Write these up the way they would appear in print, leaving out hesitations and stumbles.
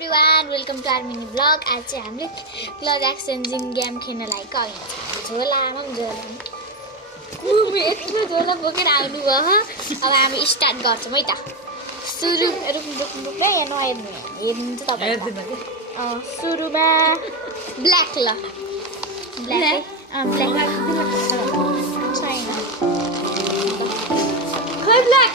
Everyone welcome to our mini blog. आज चाहिँ हामीले ब्लग एक्सचेन्जिङ गेम खेल्न लागेको होइन। झोलामा पनि झोला यत्रो झोला बोकेर आउनुभयो। अब हामी स्टार्ट गर्छौँ है त। सुरु रुक्नु यहाँ नहेर्नु हेर्नु चाहिँ तपाईँ। सुरुमा ब्ल्याक ल ब्ल्याक ब्ल्याक छैन खै ब्ल्याक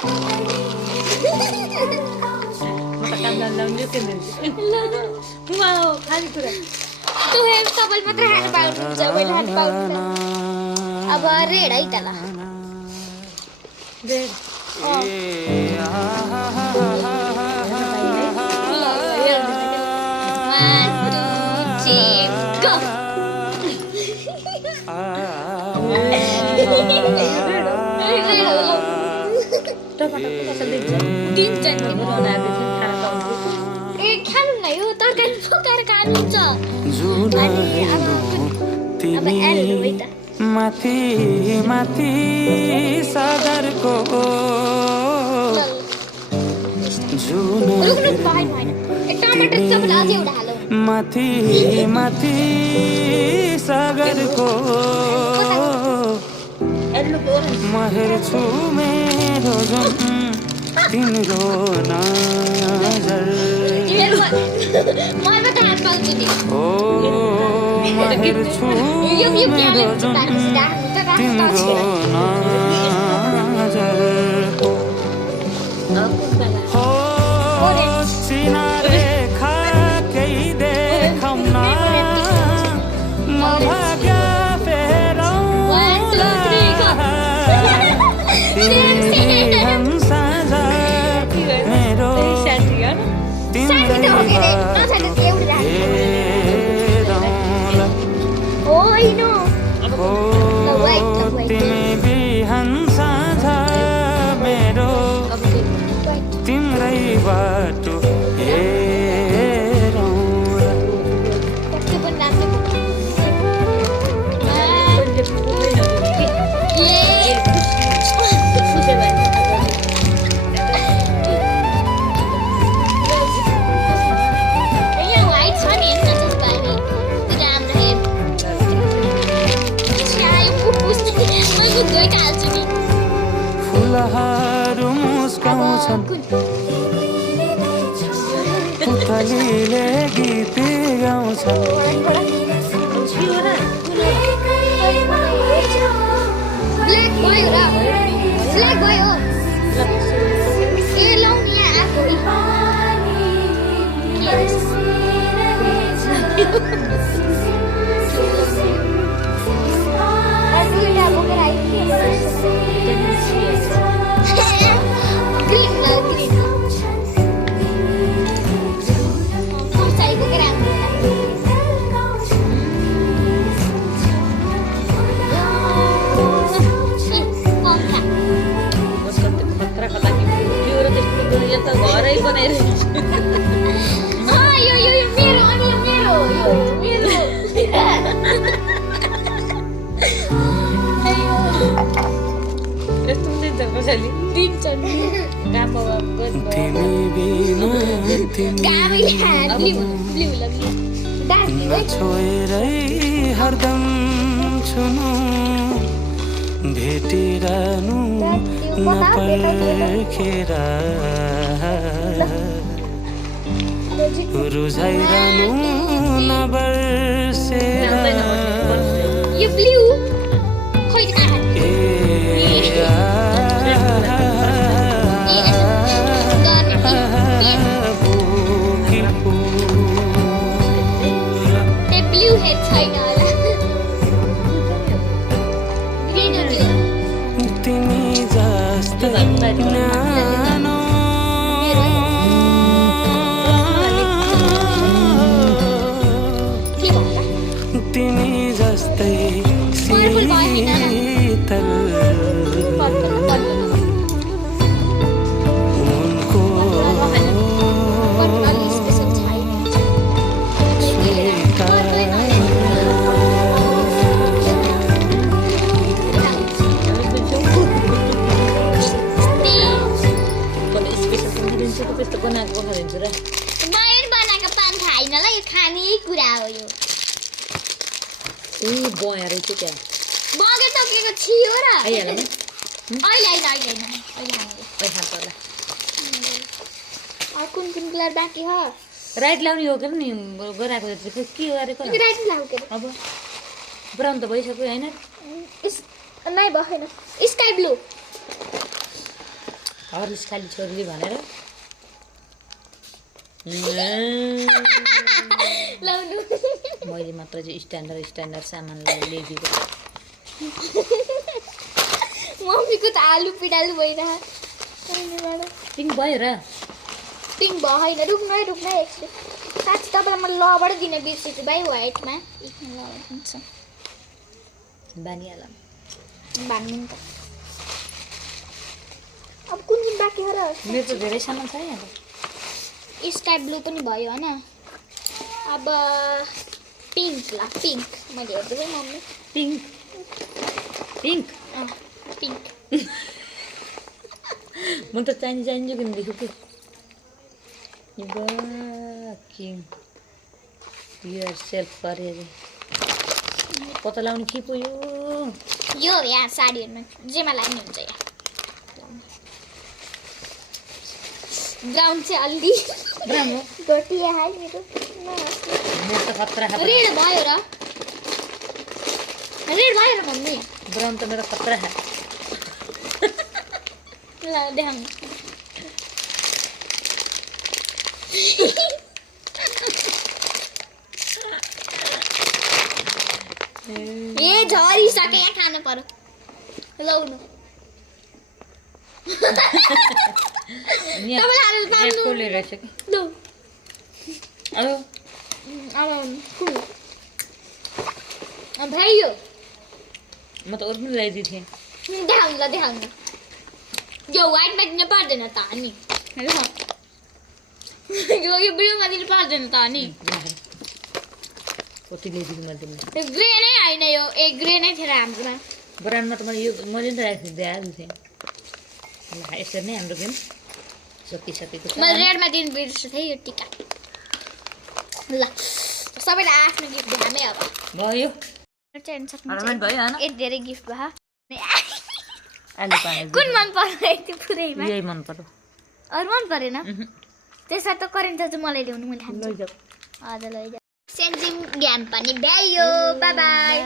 तपाईँले मात्रै खानु पाउनुहुन्छ, मैले खानु पाउनु। अब रेड है त ल खानु न यो तरकारी पकाएर खानुहुन्छ। अब एल्लो है त माथि माथि सागरको माथि माथि सागरको म हेर्छु मेरो जुन तिम्रो नजर ओ म हेर्छु मेरो जुन तिम्रो नजर हो सिना रेखा केही देखाउन म भाग्य फेराउँला साझा मेरो तिम्रै तिमी बिहान साझा मेरो तिम्रै बाटो फुलहरू मुस्काउँछन् पुतलीले गीत गाउँछन् घरै बनाएर छोएरै हरदम छुनु भेटिरहनु नपर्खेर रुझाइरहनु नबर्सेर तिमी जस्तै न्यानो तिमी जस्तै शीतल उनको बनाएको हो यो ए बया रहेछ क्या बगे तकेको छियो र आइहाल्यो नि अहिले हामीले कुन कलर बाँकी हो राइट लाउने हो के नि गराएको जति के गरेको र? राइट लाउ के अब ब्राउन त भइसक्यो होइन नै भएन स्काई ब्लू हर्लिस खाली छोरीले भनेर लाउनु मैले मात्र चाहिँ स्ट्यान्डर्ड सामान ल्याइदिएको मम्मीको त आलु पिडालु भइरह पिङ्क भयो र पिङ्क भएन रुक्नु एकछिन साँच्ची तपाईँलाई म लबाट दिन बिर्सेछु भाइ व्हाइटमा हुन्छ बानिहालौँ भन्नु नि त अब कुन बाँकी हो र मेरो त धेरै सामान छ यहाँ स्काई ब्लू पनि भयो होइन अब पिङ्क ल पिङ्क मैले हेर्दै मम्मी पिङ्क पिङ्क म त चाहिन्छ किन देखेको कि किङ युर सेल्फ गरे पत्ता लाउने के पो यो यहाँ साडीहरूमा जेमा लाग्ने हुन्छ यहाँ ग्राउन्ड चाहिँ अलि ब्राउन हो घटिया हाल मेरो मेरो त खतरा रेड भयो र मम्मी ब्राउन त मेरो खतरा है ल देखाउनु ए झरिसके यहाँ खानु पर्यो लाउनु खोले रहेछ कि लौ अब भाइ यो म त अरू पनि ल्याइदिएको थिएँ देखाउनु यो व्हाइटमा दिन पर्दैन त अनि यो ब्लूमा दिनु पर्दैन त अनि कति ल्याइदिनु मैले तिमीलाई ग्रे नै होइन यो ग्रे नै थियो हाम्रोमा ब्रान्डमा त मैले नि त राखेको दिएको थिएँ ल यसरी नै हाम्रो गेम सकिसकेको छ मैले रेडमा दिनु बिर्सेको थिएँ यो टिका ल सबैलाई आफ्नो गिफ्ट देखामै अब भयो चाहिँ भयो होइन धेरै गिफ्ट भयो अहिले पाएँ कुन मन पर्यो त्यो पुरैमा यही मन पर्यो अरू मन परेन त्यसमा त करेन्ट चाहिँ मलाई ल्याउनु मैले लैजाऊ हजुर लैजाऊ सेन्जिङ ज्ञान पनि भ्यायो बाई